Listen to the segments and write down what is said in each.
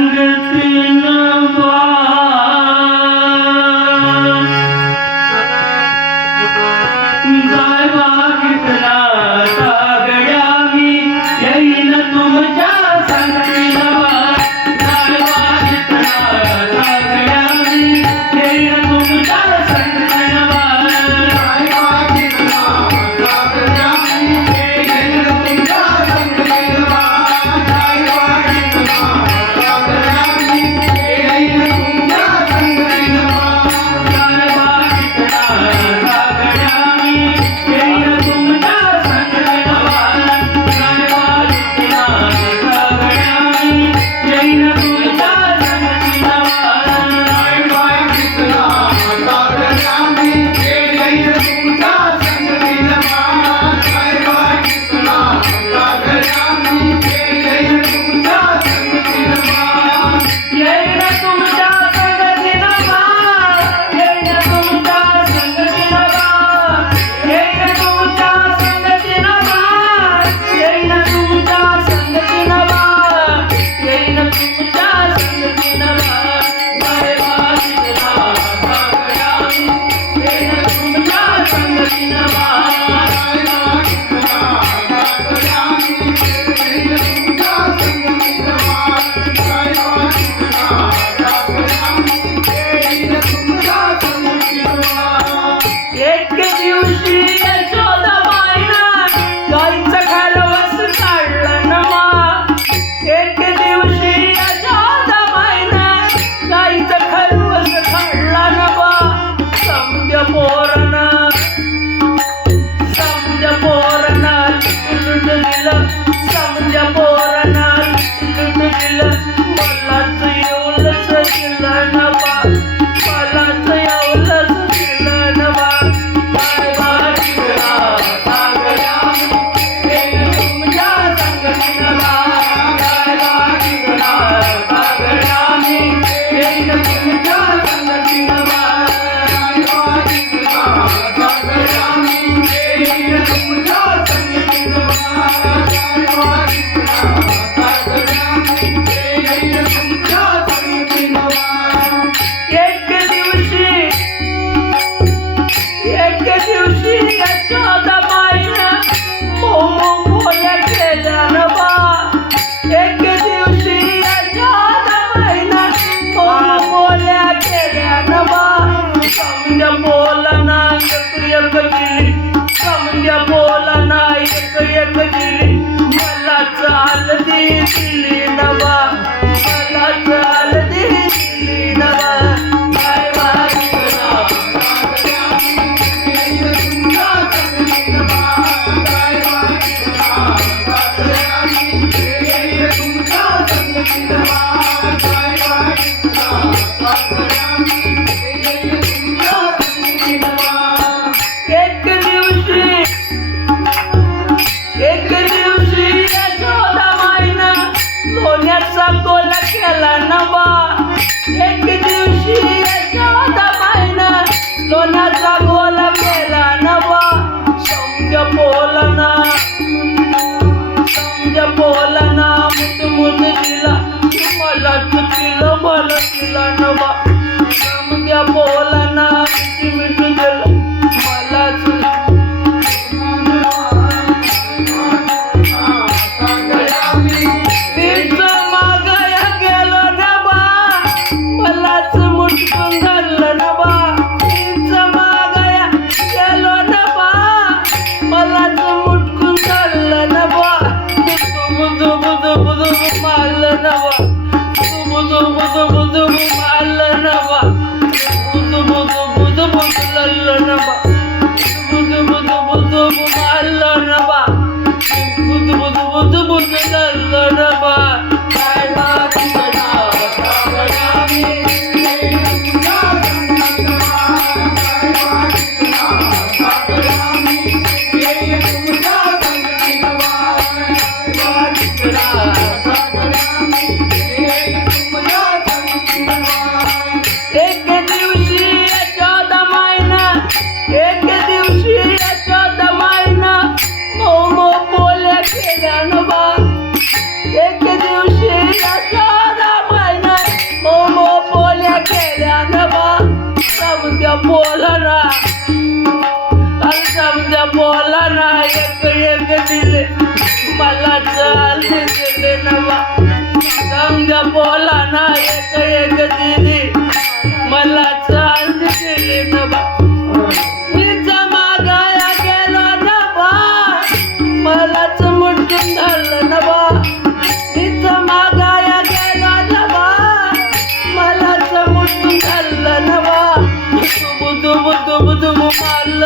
தங்கத்தின் que meus dias é toda Let Bundle Lama. एक दिवशी यशोदा मैना मोमो पोल्या केल्या नवा. समजा बोला ना. समजा बोला ना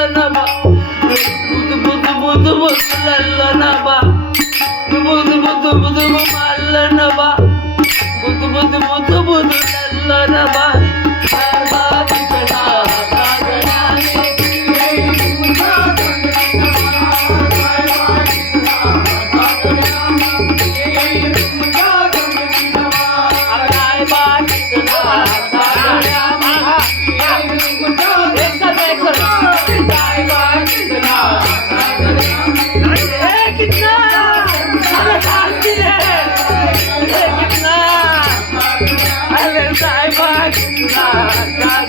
lallana budu. Bye.